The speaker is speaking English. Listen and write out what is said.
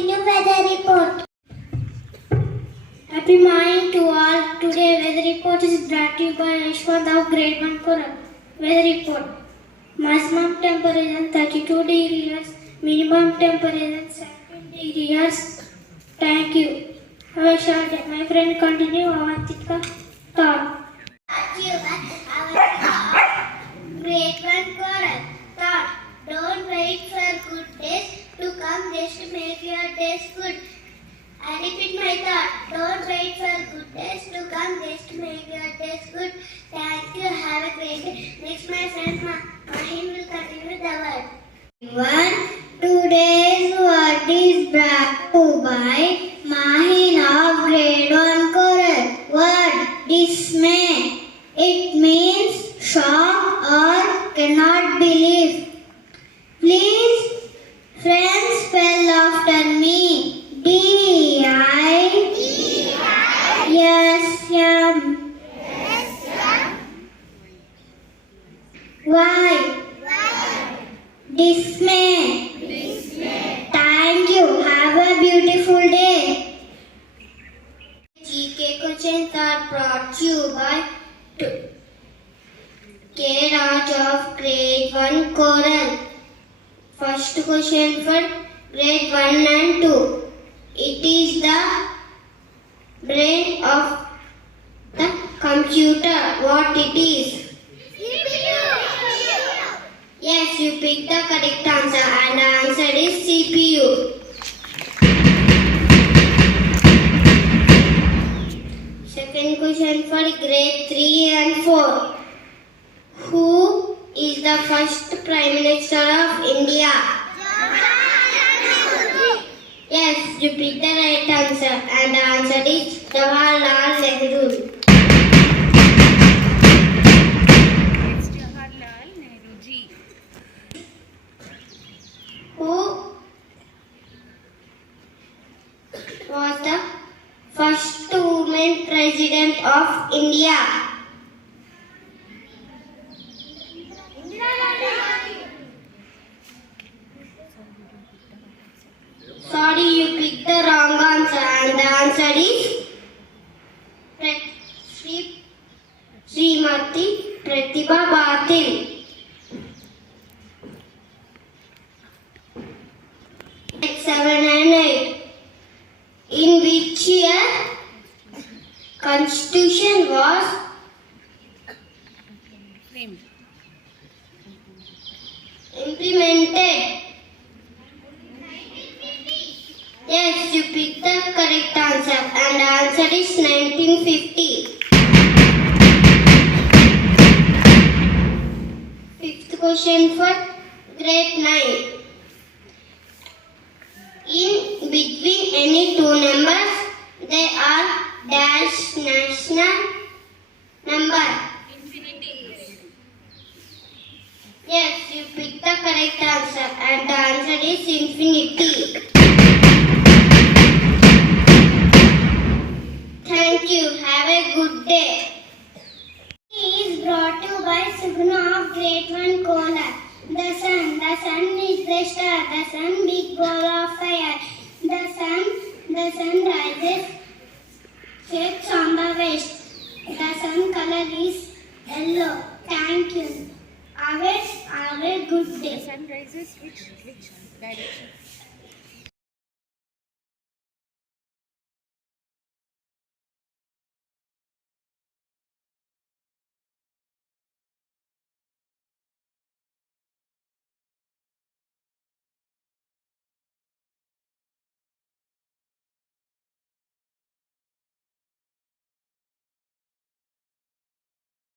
continue weather report. Happy morning to all. Today weather report is brought to you by Yashwant of Grade 1 Koran. Weather report. Maximum temperature 32 degrees. Minimum temperature 17 degrees. Thank you. Have a short day. My friend continue Avantika thought. Grade 1 Koran thought. Don't wait for good days to come just to make your days good. I repeat my thought. Don't wait for good days to come just to make your days good. Thank you. Have a great day. Next, my friend Mahim will continue the word. Today's word is brought to by Mahin of Grade 1 Choral. Word dismay. It means shock or cannot believe. Please, friends, spell after me. D-I-S-M. Y. Dismay. Thank you. Have a beautiful day. GK questions are brought to you by K. Raj of Grade 1 Choral. First question for Grade 1 and 2. It is the brain of the computer. What it is? Yes, you picked the correct answer and the answer is CPU. Second question for Grade 3 and 4. Who is the first Prime Minister of India? Yes, you picked the right answer and the answer is Jawaharlal Nehru. It's Jawaharlal Nehru ji. Who was the first woman president of India? Sorry, you picked the wrong answer and the answer is Srimati Pratibha Patil. 7 and 8. In which year Constitution was implemented? Yes, you picked the correct answer and the answer is 1950. Fifth question for Grade 9. In between any two numbers, they are dash national number. Infinity. Yes, you picked the correct answer and the answer is infinity. Thank you. Have a good day. He is brought to you by Sugna of Grade 1 Kolar. The sun is the star. The sun, big ball of fire. The sun rises, sets on the west. The sun color is yellow. Thank you. Have a good day. The sun rises which direction?